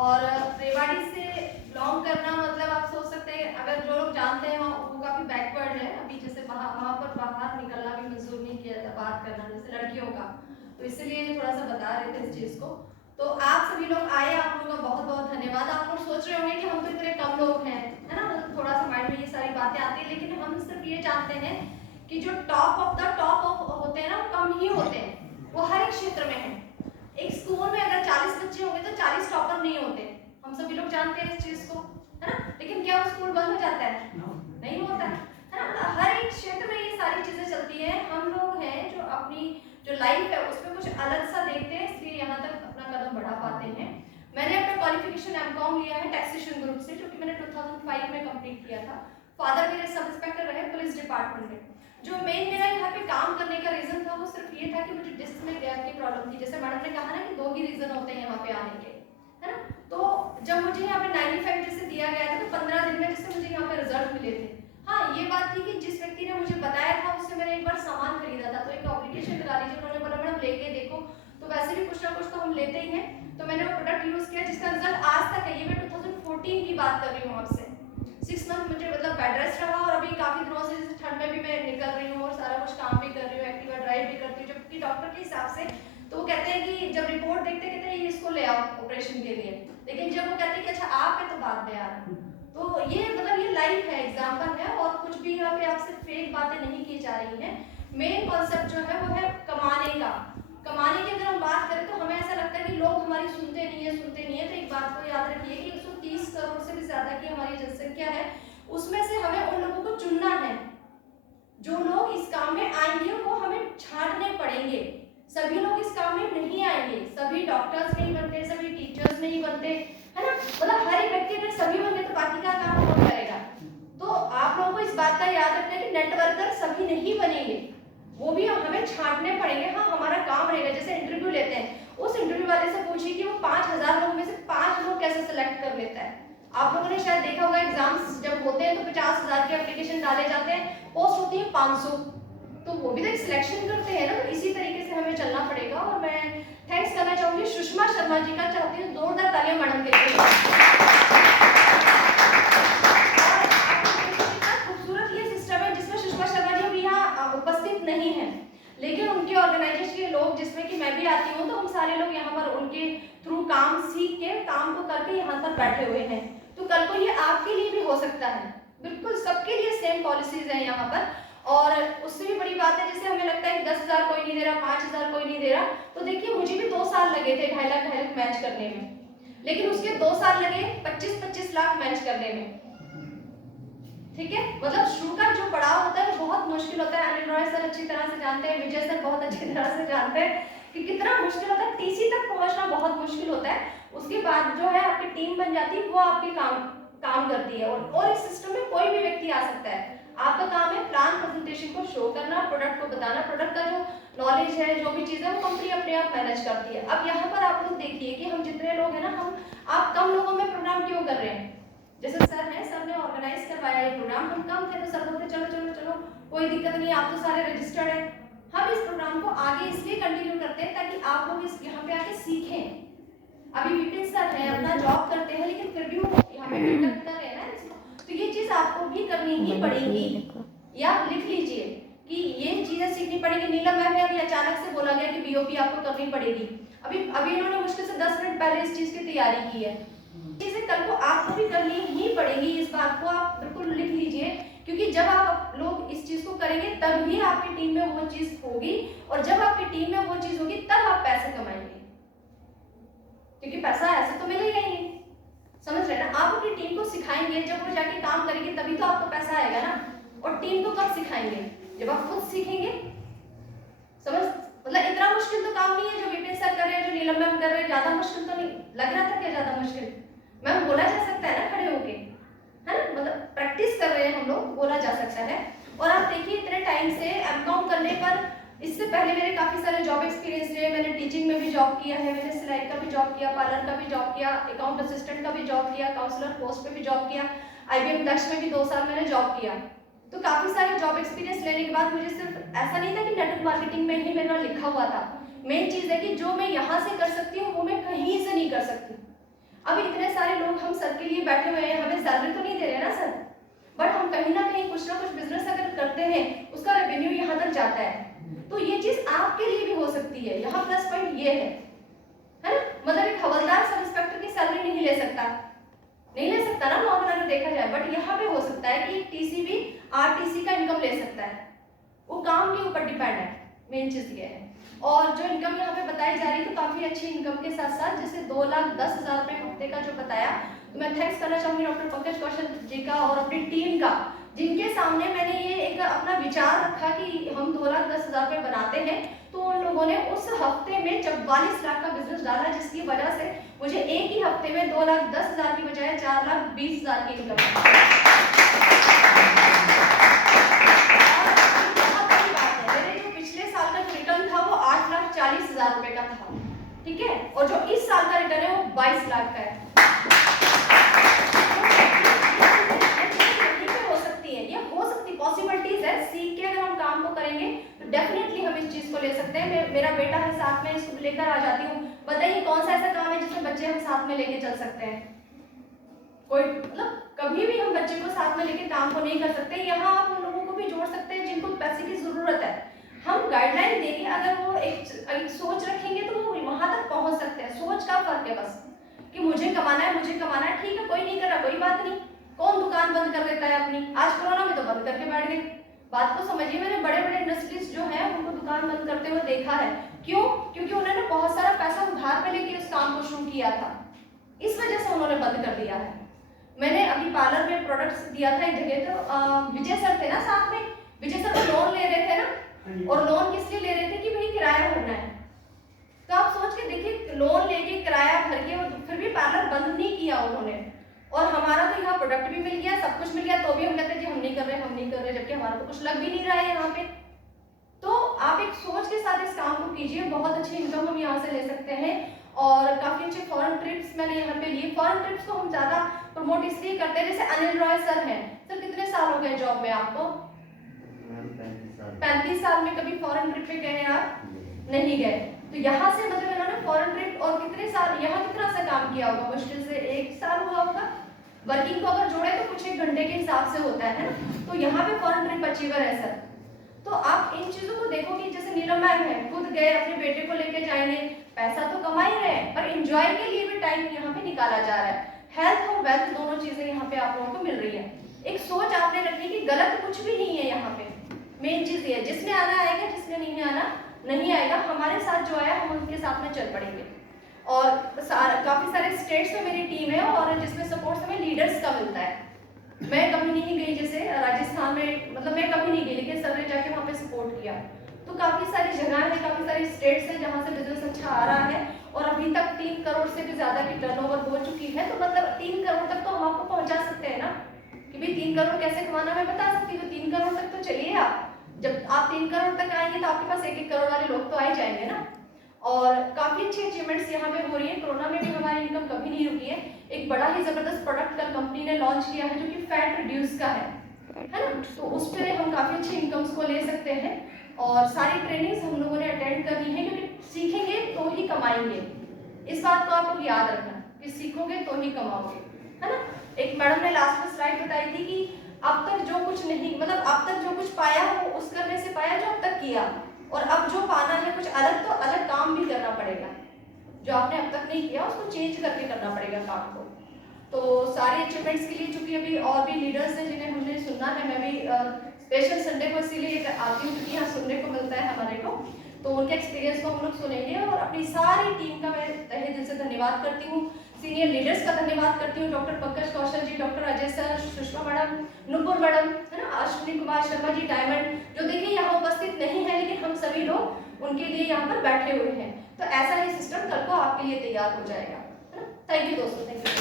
और रेवाड़ी से बिलोंग करना मतलब आप सोच सकते हैं, अगर जो लोग जानते हैं वो काफ़ी बैकवर्ड है अभी, जैसे वहाँ पर बाहर निकलना भी मंजूर नहीं किया जाता, बात करना जैसे लड़कियों का, तो इसलिए थोड़ा सा बता रहे थे इस चीज़ को। तो आप सभी लोग आए, आप लोगों का बहुत बहुत धन्यवाद। आप लोग सोच रहे होंगे कि हम तो इतने कम लोग हैं, है ना, मतलब थोड़ा सा माइंड में ये सारी बातें आती है, लेकिन हम सिर्फ ये जानते हैं कि जो टॉप ऑफ द टॉप होते हैं ना, कम ही होते हैं, वो हर एक क्षेत्र में है। एक स्कूल में अगर 40 बच्चे होंगे तो 40 टॉपर नहीं होते, हम सभी लोग जानते हैं इस चीज को, है ना। लेकिन क्या वो स्कूल बंद हो जाता है? नहीं होता है ना। मतलब हर एक क्षेत्र में ये सारी चीजें चलती हैं। हम लोग हैं जो अपनी जो लाइफ है उसमें कुछ अलग सा देखते हैं, इसलिए यहाँ तक अपना कदम बढ़ा पाते हैं। मैंने अपना क्वालिफिकेशन एमकॉम लिया है टैक्सेशन ग्रुप से, जो कि मैंने 2005 में कंप्लीट किया था। फादर मेरे सब इंस्पेक्टर रहे पुलिस डिपार्टमेंट में। जो मेन मेरा यहाँ पे काम करने का रीजन था वो सिर्फ ये था कि मुझे डिस्क में गैप की प्रॉब्लम थी। जैसे मैडम ने कहा ना कि 2 ही रीजन होते हैं यहाँ पे आने के, है ना। तो जब मुझे यहाँ पे 95 जैसे दिया गया था तो 15 दिन में जैसे मुझे यहाँ पे रिजल्ट मिले थे। हाँ, ये बात थी कि जिस व्यक्ति ने मुझे बताया था उससे मैंने एक बार सामान खरीदा था, तो एक एप्लीकेशन लगा लीजिए, उन्होंने बोला मैडम लेके देखो, तो वैसे भी कुछ ना कुछ तो हम लेते ही हैं। तो मैंने वो प्रोडक्ट यूज किया जिसका रिजल्ट आज तक है। ये मैं 2014 की बात कर रही हूँ आपसे। 6 मंथ मुझे मतलब बेड रेस्ट रहा, और अभी काफी दिनों से जैसे ठंड में भी मैं निकल रही हूँ और सारा कुछ काम भी कर रही हूँ, एक्टिवा ड्राइव भी करती हूँ, जबकि डॉक्टर के हिसाब से तो वो कहते हैं कि जब रिपोर्ट देखते कहते हैं ये इसको ले आओ ऑपरेशन के लिए, लेकिन जब वो कहते हैं कि अच्छा आप है तो बाद में यार। तो ये मतलब ये लाइफ है, एग्जाम्पल है, और कुछ भी यहाँ पे आपसे फेक बातें नहीं की जा रही हैं। मेन कॉन्सेप्ट जो है वो है कमाने का। कमाने की अगर हम बात करें तो हमें ऐसा लगता है कि लोग हमारी सुनते नहीं है। तो एक बात को याद रखिए कि 130 करोड़ से भी ज्यादा की हमारी जनसंख्या है, उसमें से हमें उन लोगों को चुनना है जो लोग इस काम में आएंगे, वो हमें छांटने पड़ेंगे। सभी लोग इस काम में नहीं आएंगे, सभी डॉक्टर्स नहीं बनते, सभी टीचर्स नहीं बनते, है ना। मतलब हर एक व्यक्ति अगर सभी बने तो बाकी का काम कौन करेगा। तो आप लोगों को इस बात का याद रखना है कि नेटवर्कर सभी नहीं बनेंगे, वो भी हमें छांटने पड़ेंगे। हाँ, हमारा काम रहेगा, जैसे इंटरव्यू लेते हैं, उस इंटरव्यू वाले से पूछिए कि वो 5000 लोगों में से 5 लोग कैसे सिलेक्ट कर लेता है। आप लोगों ने शायद देखा होगा एग्जाम्स जब होते हैं तो 50,000 के एप्लीकेशन डाले जाते हैं, पोस्ट होती है 500, तो वो भी तो एक सिलेक्शन करते हैं ना। तो इसी तरीके से हमें चलना पड़ेगा। और मैं थैंक्स करना चाहूंगी सुषमा शर्मा जी का, चाहती हूँ जोरदार तालियां मैडम के लिए। खूबसूरत ये सिस्टम है जिसमें सुषमा शर्मा जी भी यहाँ उपस्थित नहीं है, लेकिन उनके ऑर्गेनाइजेशन के लोग, जिसमें कि मैं भी आती हूँ, तो हम सारे लोग यहाँ पर उनके थ्रू काम सीख के, काम को करके यहाँ पर बैठे हुए हैं। तो कल को ये आपके लिए भी हो सकता है, बिल्कुल सबके लिए सेम पॉलिसीज है यहाँ पर। और उससे भी बड़ी बात है, जैसे हमें लगता है कि 10,000 कोई नहीं दे रहा, 5,000 कोई नहीं दे रहा, तो देखिए मुझे भी 2 साल लगे थे 2.5 लाख मैच करने में, लेकिन उसके 2 साल लगे 25-25 लाख मैच करने में। ठीक है, मतलब शुरू का जो पड़ाव होता है वो बहुत मुश्किल होता है। अनिल रॉय सर अच्छी तरह से जानते हैं, विजय सर बहुत अच्छी तरह से जानते हैं कि कितना मुश्किल होता है, टीसी तक पहुंचना बहुत मुश्किल होता है। उसके बाद जो है आपकी टीम बन जाती है, वो आपके काम करती है, और इस सिस्टम में कोई भी व्यक्ति आ सकता है। आपका काम है प्लान प्रेजेंटेशन को शो करना, प्रोडक्ट को बताना, प्रोडक्ट का जो नॉलेज है, जो भी चीज है, वो कंपनी अपने आप मैनेज करती है। अब यहाँ पर आप लोग देखिए कि हम जितने लोग हैं ना, आप कम लोगों में प्रोग्राम क्यों कर रहे हैं। जैसे सर है, सर ने ऑर्गेनाइज करवाया ये प्रोग्राम, हम कम थे तो सर बोलते चलो चलो चलो कोई दिक्कत नहीं, आप तो सारे रजिस्टर्ड है। हम इस प्रोग्राम को आगे इसलिए कंटिन्यू करते हैं ताकि आप लोग इस यहाँ पे आके सीखें। अभी विपिन सर है, अपना जॉब करते हैं, लेकिन फिर भी वो यहाँ पे कंडक्ट कर रहे हैं ना इसको, तो ये चीज आपको भी करनी ही पड़ेगी। या आप लिख लीजिए कि ये चीजें सीखनी पड़ेगी। नीलम मैम ने अभी अचानक से बोला गया कि बीओपी आपको करनी पड़ेगी, अभी इन्होंने मुश्किल से 10 मिनट पहले इस चीज की तैयारी की है। चीजें कल को आपको भी करनी ही पड़ेगी, इस बात को आप बिल्कुल लिख लीजिए, क्योंकि जब आप लोग इस चीज को करेंगे तभी आपकी टीम में वो चीज होगी, और जब आपकी टीम में वो चीज होगी तब आप पैसे कमाएंगे, क्योंकि पैसा ऐसे तो मिलेगा ही नहीं। समझ रहे ना, आप अपनी टीम को सिखाएंगे, जब वो जाके काम करेंगे तभी तो आपको पैसा आएगा ना। और टीम को कब सिखाएंगे, जब आप खुद सीखेंगे। समझ, मतलब इतना मुश्किल तो काम नहीं है जो विपिन सर कर रहे हैं, जो नीलम मैम कर रहे हैं, ज्यादा मुश्किल तो नहीं लग रहा था क्या? ज्यादा मुश्किल मैम बोला जा सकता है ना खड़े होके, है ना, मतलब प्रैक्टिस कर रहे हैं हम लोग, बोला जा सकता है। और आप देखिए इतने टाइम से एमकॉम करने पर, इससे पहले मेरे काफी सारे जॉब एक्सपीरियंस रहे। मैंने टीचिंग में भी जॉब किया है, मैंने सिलाई का भी जॉब किया, पार्लर का भी जॉब किया, अकाउंट असिस्टेंट का भी जॉब किया, काउंसलर पोस्ट पे भी जॉब किया, IBM दक्ष में भी 2 साल मैंने जॉब किया। तो काफी सारे जॉब एक्सपीरियंस लेने के बाद मुझे सिर्फ ऐसा नहीं था कि नेटवर्क मार्केटिंग में ही मेरा लिखा हुआ था। मेन चीज है कि जो मैं यहाँ से कर सकती हूँ वो मैं कहीं से नहीं कर सकती। अब इतने सारे लोग हम सर के लिए बैठे हुए हैं, हमें सैलरी तो नहीं दे रहे ना सर, बट हम कहीं ना कहीं कुछ ना कुछ बिजनेस अगर करते हैं उसका रेवेन्यू यहाँ तक जाता है। तो ये चीज आपके लिए भी हो सकती है, यहाँ प्लस पॉइंट ये है ना। मतलब एक हवलदार सब इंस्पेक्टर की सैलरी नहीं ले सकता ना नॉर्मल अगर देखा जाए, बट यहाँ पे हो सकता है कि टीसी भी आरटीसी का इनकम ले सकता है, वो काम के ऊपर डिपेंड है, मेन चीज ये है। और जो इनकम यहाँ पे बताई जा रही है तो काफी अच्छी इनकम के साथ साथ जैसे 2,10,000 रुपए हफ्ते का जो बताया, तो मैं थैंक्स करना चाहूंगी डॉक्टर पंकज कौशल जी का और अपनी टीम का, जिनके सामने मैंने ये एक अपना विचार रखा कि हम 2,10,000 रुपए बनाते हैं, तो उन लोगों ने उस हफ्ते में 44 लाख का बिजनेस डाला, जिसकी वजह से मुझे एक ही हफ्ते में 2,10,000 की बजाय 4,20,000 की इनकम। रुपए का था, ठीक है, और जो इस साल का रिटर्न है वो 22 लाख का है। हो सकती है, ये हो सकती पॉसिबिलिटीज है, सीख के अगर हम काम को करेंगे तो डेफिनेटली हम इस चीज को ले सकते हैं। मेरा बेटा है साथ में, इसको लेकर आ जाती हूँ। बताइए कौन सा ऐसा काम है जिसमें बच्चे हम साथ में लेके चल सकते हैं? कोई मतलब कभी भी हम बच्चे को साथ में लेके काम को नहीं कर सकते। यहाँ आप उन लोगों को भी जोड़ सकते हैं जिनको पैसे की जरूरत है। हम गाइडलाइन देंगे, अगर वो एक सोच रखेंगे तो वो वहां तक पहुंच सकते हैं। सोच का फर्क है बस कि मुझे कमाना है, ठीक है, कोई नहीं कर रहा, कोई बात नहीं। कौन दुकान बंद कर देता है अपनी? आज कोरोना में तो बंद करके बैठ गए। बात को समझिए, मैंने बड़े बड़े इंडस्ट्रीज जो है उनको दुकान बंद करते हुए देखा है। क्यों? क्योंकि उन्होंने बहुत सारा पैसा उधार पे लेके उस काम को शुरू किया था, इस वजह से उन्होंने बंद कर दिया है। मैंने अभी पार्लर में प्रोडक्ट्स दिया था एक जगह, तो विजय सर थे ना साथ में, विजय सर लोन ले रहे थे ना, और लोन किस लिए ले रहे थे कि भाई किराया भरना है। तो आप सोच के देखिए, लोन लेके किराया भर के और फिर भी पार्लर बंद नहीं किया उन्होंने, और हमारा तो यहाँ प्रोडक्ट भी मिल गया, सब कुछ मिल गया, तो भी हम कहते हैं जी हम नहीं कर रहे, जबकि हमारा तो कुछ लग भी नहीं रहा है यहाँ पे। तो आप एक सोच के साथ इस काम को कीजिए, बहुत अच्छी इनकम हम यहाँ से ले सकते हैं। और काफी अच्छे फॉरेन ट्रिप्स मैंने यहाँ पे लिए। फॉरेन ट्रिप्स को हम ज्यादा प्रमोट इसलिए करते हैं, जैसे अनिल रॉय सर हैं। सर कितने साल हो गए जॉब में आपको? 35 साल में कभी फॉरेन ट्रिप पे गए आप? नहीं गए। तो यहाँ से मतलब इन्होंने फॉरेन ट्रिप और कितने साल यहाँ कितना सा काम किया होगा? मुश्किल से 1 साल हुआ होगा। वर्किंग को अगर जोड़े तो कुछ 1 घंटे के हिसाब से होता है ना। तो यहाँ पे फॉरेन ट्रिप अचीवर है सर। तो आप इन चीजों को देखो कि जैसे नीलम मैम है, खुद गए, अपने बेटे को लेके जाएंगे, पैसा तो कमा ही रहे हैं, पर एंजॉय के लिए भी टाइम यहाँ पे निकाला जा रहा है। हेल्थ और वेल्थ दोनों चीजें यहाँ पे आप लोगों को मिल रही है। एक सोच आपने रखनी कि गलत कुछ भी नहीं है यहाँ पे। मेन चीज ये है, जिसमें आना आएगा, जिसमें नहीं आना नहीं आएगा। हमारे साथ जो आया हम उनके साथ में चल पड़ेंगे। और काफी सारे स्टेट्स में मेरी टीम है, और जिसमें सपोर्ट हमें लीडर्स का मिलता है। मैं कभी नहीं गई, जैसे राजस्थान में, मतलब मैं कभी नहीं गई, लेकिन सर ने जाके वहाँ पे सपोर्ट किया। तो काफी सारी जगह है, काफी सारे स्टेट्स हैं जहाँ से बिजनेस अच्छा आ रहा है, और अभी तक 3 करोड़ से भी ज्यादा की टर्नओवर हो चुकी है। तो मतलब 3 करोड़ तक तो हम आपको पहुंचा सकते हैं ना, कि भाई 3 करोड़ कैसे कमाना मैं बता सकती हूँ। 3 करोड़ तक तो चलिए आप। जब आप 3 करोड़ तक आएंगे तो आपके पास 1-1 करोड़ वाले लोग तो आ ही जाएंगे ना। और काफी अच्छी अचीवमेंट्स यहाँ पे हो रही है। कोरोना में भी हमारी इनकम कभी नहीं रुकी है। एक बड़ा ही जबरदस्त प्रोडक्ट कल कंपनी ने लॉन्च किया है, जो कि फैट रिड्यूस का है ना। तो उस पर हम काफी अच्छी इनकम्स को ले सकते हैं। और सारी ट्रेनिंग्स हम लोगों ने अटेंड करनी है, क्योंकि सीखेंगे तो ही कमाएंगे। इस बात को आप लोग याद रखना कि सीखोगे तो ही कमाओगे, है ना। एक मैडम ने लास्ट में स्लाइड बताई थी कि अब तक जो कुछ नहीं, मतलब अब तक जो कुछ पाया वो उस करने से पाया जो अब तक किया, और अब जो पाना है कुछ अलग, तो अलग काम भी करना पड़ेगा। जो आपने अब तक नहीं किया उसको चेंज करके करना पड़ेगा काम को। तो सारे अचीवमेंट्स के लिए, चूंकि अभी और भी लीडर्स हैं जिन्हें हमने सुनना है, मैं भी स्पेशल संडे को इसीलिए आती हूँ क्योंकि यहाँ सुनने को मिलता है हमारे को। तो उनके एक्सपीरियंस को हम लोग सुनेंगे, और अपनी सारी टीम का मैं तहे दिल से धन्यवाद करती हूँ। सीनियर लीडर्स का धन्यवाद करती हूँ, doctor Pankaj Kaushal ji, doctor Ajay sir, Sushma madam, Nupur madam, है ना, अश्विनी कुमार शर्मा जी डायमंड, जो देखिए यहाँ उपस्थित नहीं है, लेकिन हम सभी लोग उनके लिए यहाँ पर बैठे हुए हैं। तो ऐसा ही सिस्टम कल को आपके लिए तैयार हो जाएगा, है ना। थैंक यू दोस्तों, थैंक यू।